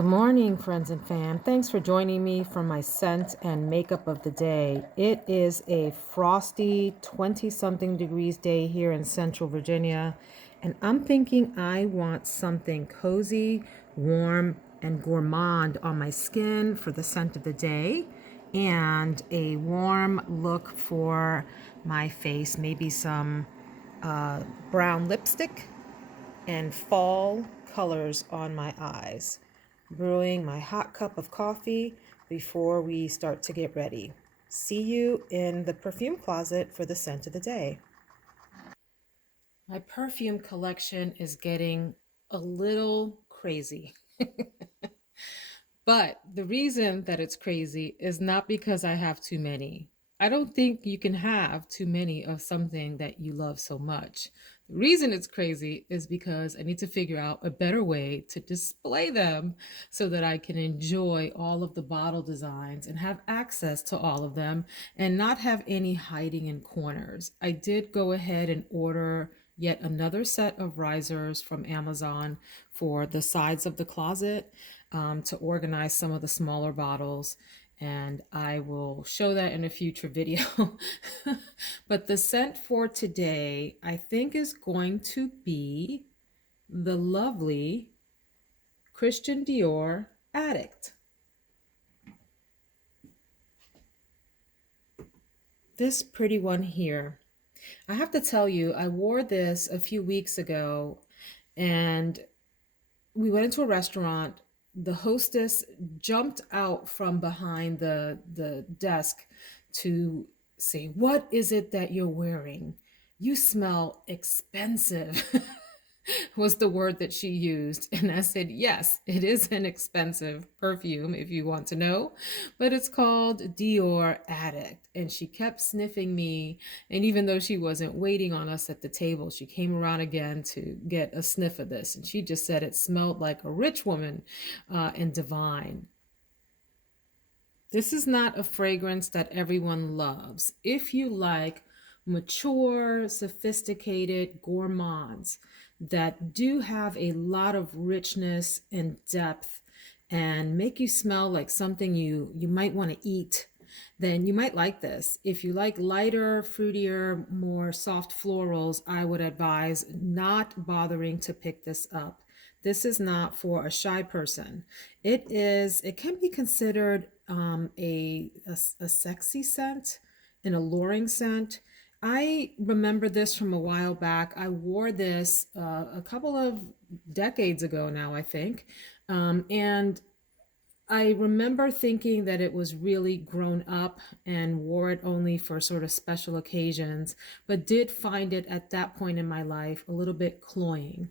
Good morning, friends and fam. Thanks for joining me for my scent and makeup of the day. It is a frosty 20-something degrees day here in Central Virginia, and I'm thinking I want something cozy, warm, and gourmand on my skin for the scent of the day, and a warm look for my face, maybe some brown lipstick and fall colors on my eyes. Brewing my hot cup of coffee before we start to get ready. See you in the perfume closet for the scent of the day. My perfume collection is getting a little crazy. But the reason that it's crazy is not because I have too many. I don't think you can have too many of something that you love so much. The reason it's crazy is because I need to figure out a better way to display them so that I can enjoy all of the bottle designs and have access to all of them and not have any hiding in corners. I did go ahead and order yet another set of risers from Amazon for the sides of the closet to organize some of the smaller bottles. And I will show that in a future video. But the scent for today, I think, is going to be the lovely Christian Dior Addict. This pretty one here. I have to tell you, I wore this a few weeks ago and we went into a restaurant. The hostess jumped out from behind the desk to say, "What is it that you're wearing? You smell expensive." Was the word that she used. And I said, "Yes, it is an expensive perfume if you want to know, but it's called Dior Addict." And she kept sniffing me. And even though she wasn't waiting on us at the table, she came around again to get a sniff of this. And she just said it smelled like a rich woman and divine. This is not a fragrance that everyone loves. If you like mature, sophisticated gourmands that do have a lot of richness and depth and make you smell like something you might want to eat, then you might like this. If you like lighter, fruitier, more soft florals, I would advise not bothering to pick this up. This is not for a shy person. It can be considered a sexy scent, an alluring scent. I remember this from a while back. I wore this a couple of decades ago now, I think. And I remember thinking that it was really grown up and wore it only for sort of special occasions, but did find it at that point in my life a little bit cloying.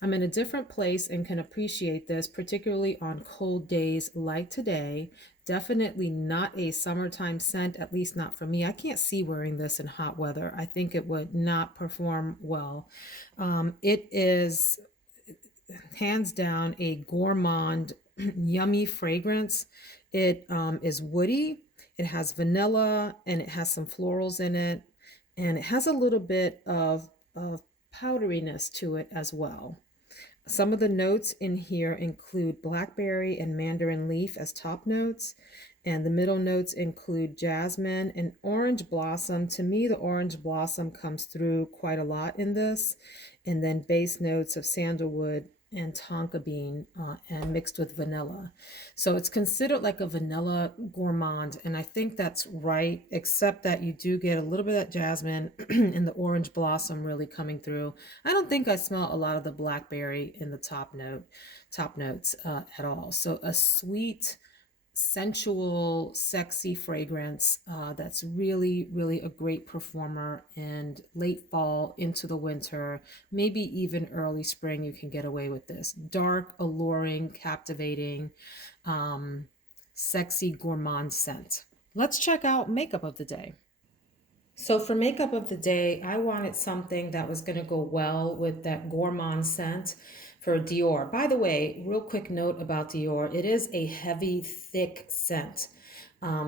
I'm in a different place and can appreciate this, particularly on cold days like today. Definitely not a summertime scent, at least not for me. I can't see wearing this in hot weather. I think it would not perform well. It is hands down a gourmand, yummy fragrance. It is woody, it has vanilla, and it has some florals in it, and it has a little bit of powderiness to it as well. Some of the notes in here include blackberry and mandarin leaf as top notes, and the middle notes include jasmine and orange blossom. To me, the orange blossom comes through quite a lot in this, and then base notes of sandalwood and tonka bean and mixed with vanilla. So it's considered like a vanilla gourmand, and I think that's right, except that you do get a little bit of that jasmine and the orange blossom really coming through. I don't think I smell a lot of the blackberry in the top notes at all. So a sweet, sensual, sexy fragrance that's really, really a great performer in late fall into the winter, maybe even early spring. You can get away with this. Dark, alluring, captivating, sexy, gourmand scent. Let's check out makeup of the day. So for makeup of the day, I wanted something that was going to go well with that gourmand scent for Dior. By the way, real quick note about Dior, it is a heavy, thick scent.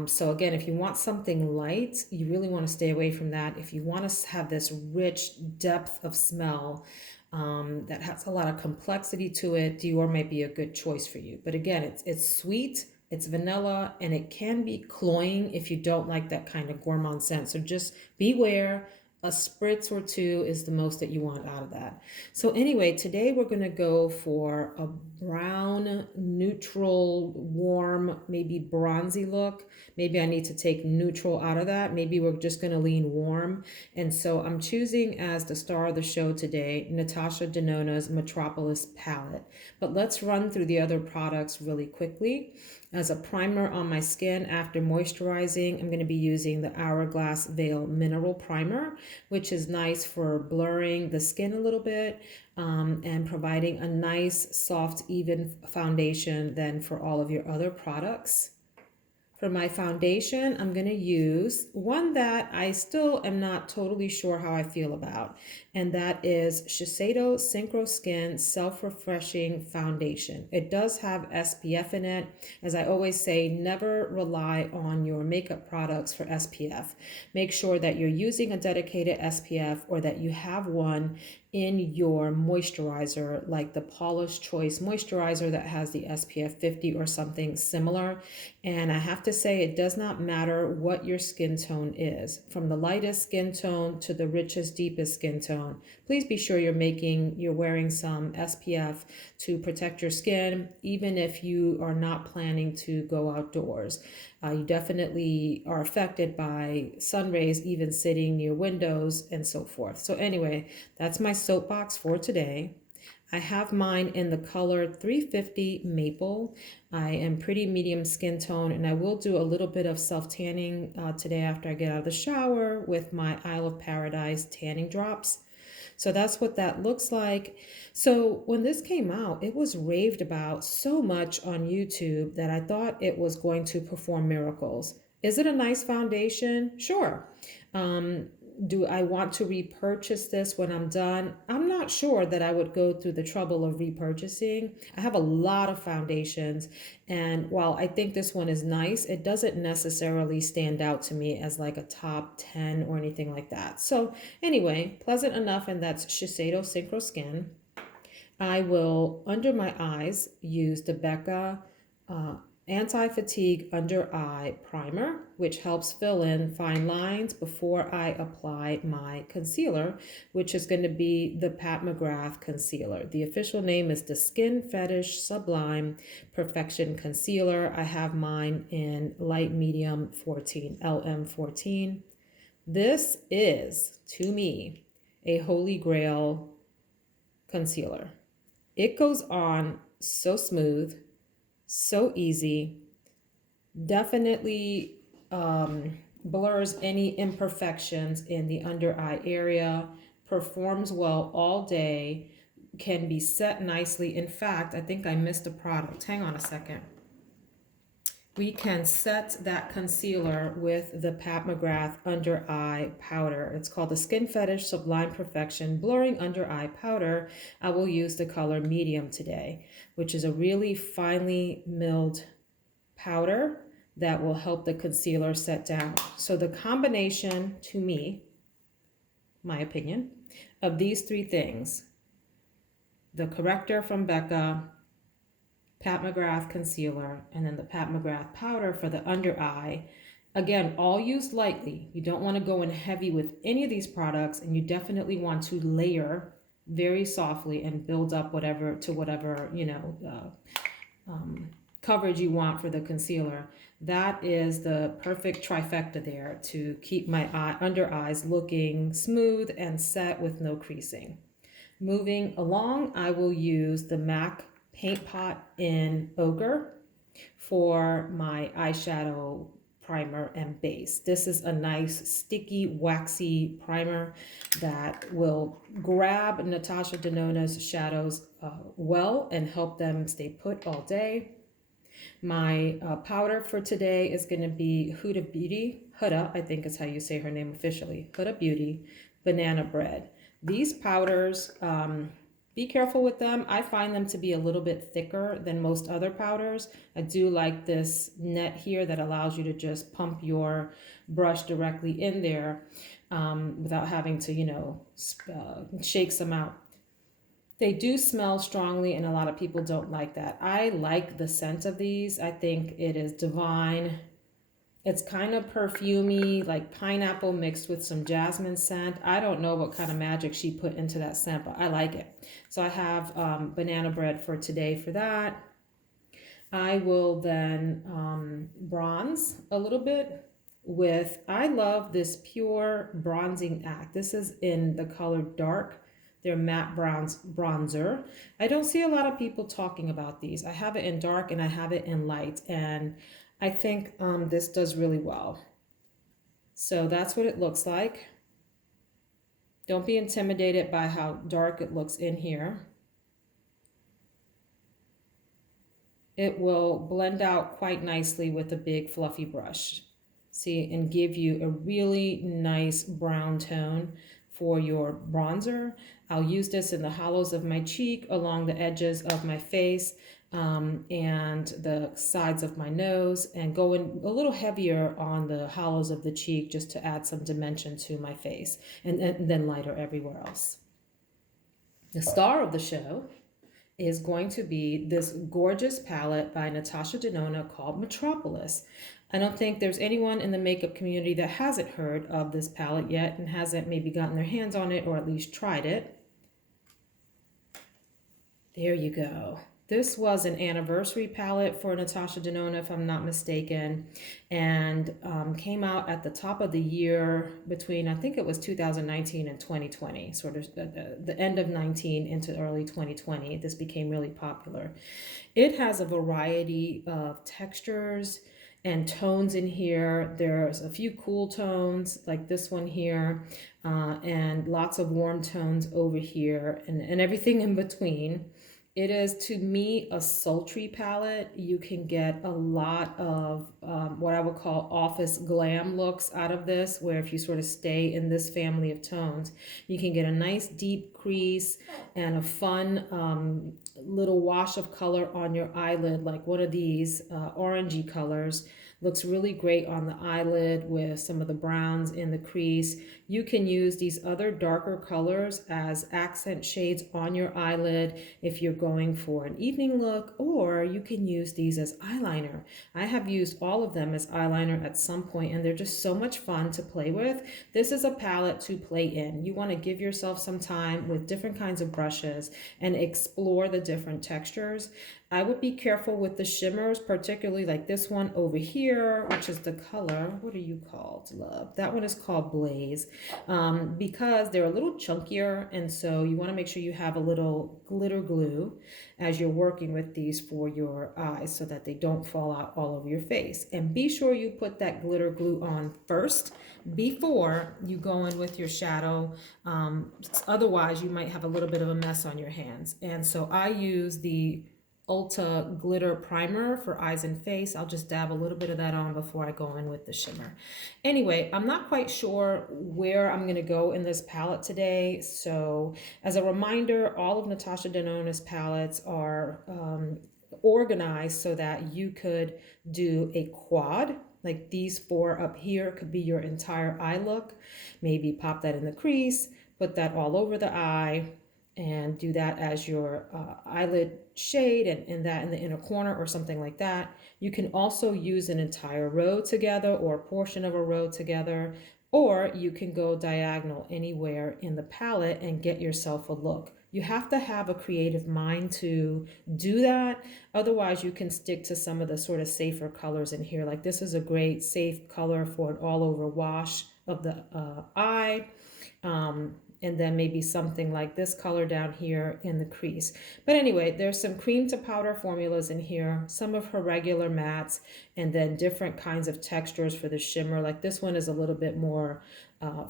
So again, if you want something light, you really want to stay away from that. If you want to have this rich depth of smell, that has a lot of complexity to it, Dior might be a good choice for you. But again, it's sweet, it's vanilla, and it can be cloying if you don't like that kind of gourmand scent. So just beware. A spritz or two is the most that you want out of that. So anyway, today we're going to go for a brown, neutral, warm, maybe bronzy look. Maybe I need to take neutral out of that. Maybe we're just going to lean warm. And so I'm choosing as the star of the show today, Natasha Denona's Metropolis palette. But let's run through the other products really quickly. As a primer on my skin after moisturizing, I'm going to be using the Hourglass Veil Mineral Primer, which is nice for blurring the skin a little bit and providing a nice, soft, even foundation than for all of your other products. For my foundation, I'm going to use one that I still am not totally sure how I feel about, and that is Shiseido Synchro Skin Self-Refreshing Foundation. It does have SPF in it. As I always say, never rely on your makeup products for SPF. Make sure that you're using a dedicated SPF or that you have one in your moisturizer, like the Paula's Choice moisturizer that has the SPF 50 or something similar. And I have to say, it does not matter what your skin tone is, from the lightest skin tone to the richest, deepest skin tone. Please be sure you're wearing some SPF to protect your skin, even if you are not planning to go outdoors. You definitely are affected by sun rays, even sitting near windows and so forth. So anyway, that's my soapbox for today. I have mine in the color 350 Maple. I am pretty medium skin tone, and I will do a little bit of self-tanning today after I get out of the shower with my Isle of Paradise tanning drops. So that's what that looks like. So when this came out, it was raved about so much on YouTube that I thought it was going to perform miracles. Is it a nice foundation? Sure. Um, do I want to repurchase this when I'm done? I'm not sure that I would go through the trouble of repurchasing. I have a lot of foundations, and while I think this one is nice, it doesn't necessarily stand out to me as like a top 10 or anything like that. So anyway, pleasant enough, and that's Shiseido Synchro Skin. I will, under my eyes, use the Becca Anti-Fatigue Under Eye Primer, which helps fill in fine lines before I apply my concealer, which is going to be the Pat McGrath Concealer. The official name is the Skin Fetish Sublime Perfection Concealer. I have mine in light medium 14, LM14. This is, to me, a holy grail concealer. It goes on so smooth, so easy, definitely blurs any imperfections in the under eye area, performs well all day, can be set nicely. In fact, I think I missed a product. Hang on a second. We can set that concealer with the Pat McGrath Under Eye Powder. It's called the Skin Fetish Sublime Perfection Blurring Under Eye Powder. I will use the color medium today, which is a really finely milled powder that will help the concealer set down. So the combination, to me, my opinion, of these three things, the corrector from Becca, Pat McGrath concealer, and then the Pat McGrath powder for the under eye. Again, all used lightly. You don't want to go in heavy with any of these products, and you definitely want to layer very softly and build up whatever coverage you want for the concealer. That is the perfect trifecta there to keep my under eyes looking smooth and set with no creasing. Moving along, I will use the MAC Paint Pot in Ochre for my eyeshadow primer and base. This is a nice sticky, waxy primer that will grab Natasha Denona's shadows well and help them stay put all day. My powder for today is going to be Huda Beauty, Huda, I think is how you say her name officially, Huda Beauty Banana Bread. These powders, be careful with them. I find them to be a little bit thicker than most other powders. I do like this net here that allows you to just pump your brush directly in there without having to, shake some out. They do smell strongly, and a lot of people don't like that. I like the scent of these. I think it is divine. It's kind of perfumey, like pineapple mixed with some jasmine scent. I don't know what kind of magic she put into that scent, but I like it. So I have banana bread for today for that. I will then bronze a little bit with, I love this PUR Bronzing Act. This is in the color dark. They're matte bronzer. I don't see a lot of people talking about these. I have it in dark and I have it in light, and I think this does really well. So that's what it looks like. Don't be intimidated by how dark it looks in here. It will blend out quite nicely with a big fluffy brush. See, and give you a really nice brown tone for your bronzer. I'll use this in the hollows of my cheek, along the edges of my face, and the sides of my nose, and go in a little heavier on the hollows of the cheek just to add some dimension to my face, and then lighter everywhere else. The star of the show is going to be this gorgeous palette by Natasha Denona called Metropolis. I don't think there's anyone in the makeup community that hasn't heard of this palette yet and hasn't maybe gotten their hands on it or at least tried it. There you go. This was an anniversary palette for Natasha Denona, if I'm not mistaken, and came out at the top of the year between, I think it was 2019 and 2020, sort of the end of 19 into early 2020. This became really popular. It has a variety of textures and tones in here. There's a few cool tones like this one here, and lots of warm tones over here, and everything in between. It is, to me, a sultry palette. You can get a lot of what I would call office glam looks out of this, where if you sort of stay in this family of tones, you can get a nice deep crease and a fun little wash of color on your eyelid, like one of these orangey colors. Looks really great on the eyelid with some of the browns in the crease. You can use these other darker colors as accent shades on your eyelid if you're going for an evening look, or you can use these as eyeliner. I have used all of them as eyeliner at some point, and they're just so much fun to play with. This is a palette to play in. You want to give yourself some time with different kinds of brushes and explore the different textures. I would be careful with the shimmers, particularly like this one over here, which is the color, what are you called, love? That one is called Blaze, because they're a little chunkier, and so you want to make sure you have a little glitter glue as you're working with these for your eyes so that they don't fall out all over your face. And be sure you put that glitter glue on first before you go in with your shadow. Otherwise, you might have a little bit of a mess on your hands. And so I use the Ulta glitter primer for eyes and face. I'll just dab a little bit of that on before I go in with the shimmer. Anyway, I'm not quite sure where I'm going to go in this palette today. So as a reminder, all of Natasha Denona's palettes are organized so that you could do a quad. Like these four up here could be your entire eye look. Maybe pop that in the crease, put that all over the eye, and do that as your eyelid shade, and that in the inner corner or something like that. You can also use an entire row together or a portion of a row together, or you can go diagonal anywhere in the palette and get yourself a look. You have to have a creative mind to do that. Otherwise, you can stick to some of the sort of safer colors in here. Like this is a great safe color for an all over wash of the eye. And then maybe something like this color down here in the crease. But anyway, there's some cream to powder formulas in here, some of her regular mattes, and then different kinds of textures for the shimmer. Like this one is a little bit more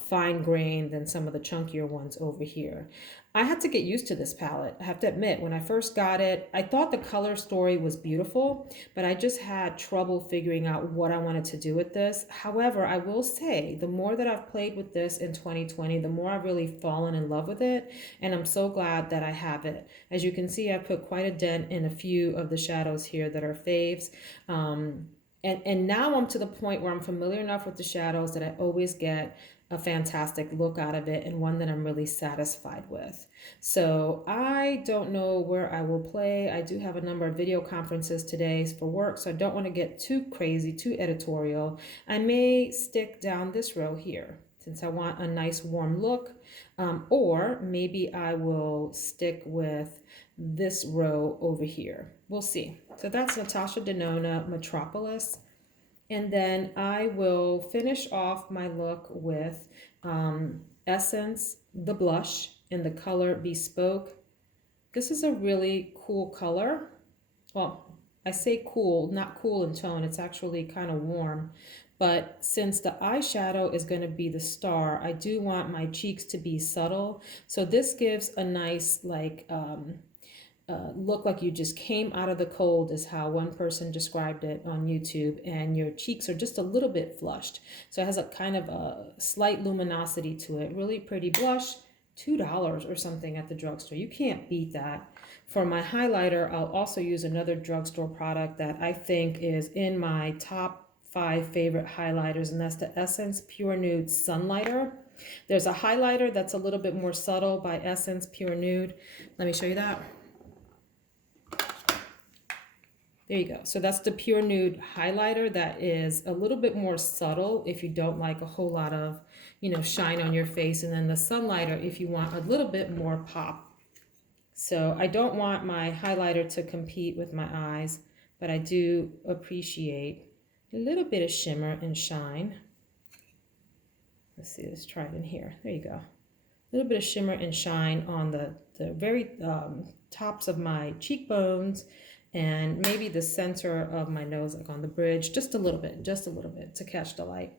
fine grained than some of the chunkier ones over here. I had to get used to this palette. I have to admit, when I first got it, I thought the color story was beautiful, but I just had trouble figuring out what I wanted to do with this. However, I will say the more that I've played with this in 2020, the more I've really fallen in love with it. And I'm so glad that I have it. As you can see, I put quite a dent in a few of the shadows here that are faves. And now I'm to the point where I'm familiar enough with the shadows that I always get a fantastic look out of it and one that I'm really satisfied with. So I don't know where I will play. I do have a number of video conferences today for work, so I don't want to get too crazy, too editorial. I may stick down this row here since I want a nice warm look, or maybe I will stick with this row over here. We'll see. So that's Natasha Denona Metropolis. And then I will finish off my look with Essence, the blush in the color Bespoke. This is a really cool color. Well, I say cool, not cool in tone. It's actually kind of warm. But since the eyeshadow is going to be the star, I do want my cheeks to be subtle. So this gives a nice look like you just came out of the cold, is how one person described it on YouTube, and your cheeks are just a little bit flushed. So it has a kind of a slight luminosity to it. Really pretty blush, $2 or something at the drugstore. You can't beat that. For my highlighter, I'll also use another drugstore product that I think is in my top 5 favorite highlighters, and that's the Essence Pure Nude Sunlighter. There's a highlighter that's a little bit more subtle by Essence Pure Nude. Let me show you that. There you go. So that's the Pure Nude highlighter that is a little bit more subtle if you don't like a whole lot of, shine on your face. And then the Sunlighter if you want a little bit more pop. So I don't want my highlighter to compete with my eyes, but I do appreciate a little bit of shimmer and shine. Let's see, let's try it in here. There you go. A little bit of shimmer and shine on the very tops of my cheekbones, and maybe the center of my nose, like on the bridge, just a little bit to catch the light.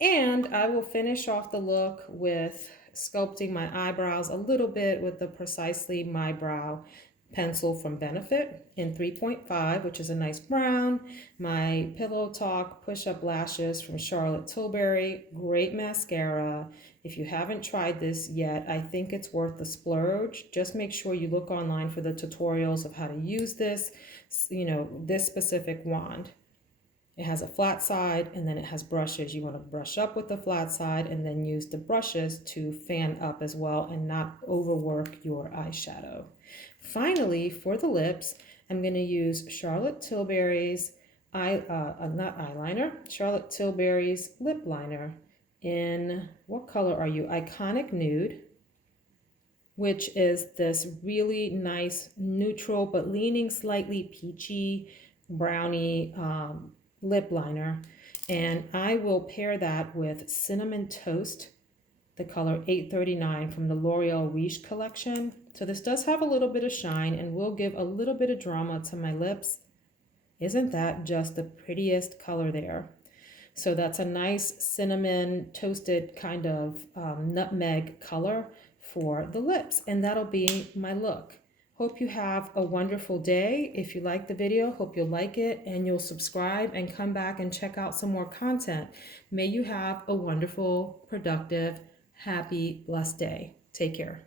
And I will finish off the look with sculpting my eyebrows a little bit with the Precisely My Brow pencil from Benefit in 3.5, which is a nice brown. My Pillow Talk push-up lashes from Charlotte Tilbury, great mascara. If you haven't tried this yet, I think it's worth the splurge. Just make sure you look online for the tutorials of how to use this, this specific wand. It has a flat side and then it has brushes. You want to brush up with the flat side and then use the brushes to fan up as well and not overwork your eyeshadow. Finally, for the lips, I'm going to use Charlotte Tilbury's Charlotte Tilbury's lip liner in, what color are you? Iconic Nude, which is this really nice neutral but leaning slightly peachy brownie lip liner. And I will pair that with Cinnamon Toast, the color 839 from the L'Oreal Riche collection. So this does have a little bit of shine and will give a little bit of drama to my lips. Isn't that just the prettiest color there? So that's a nice cinnamon toasted kind of nutmeg color for the lips. And that'll be my look. Hope you have a wonderful day. If you like the video, hope you'll like it and you'll subscribe and come back and check out some more content. May you have a wonderful, productive, happy, blessed day. Take care.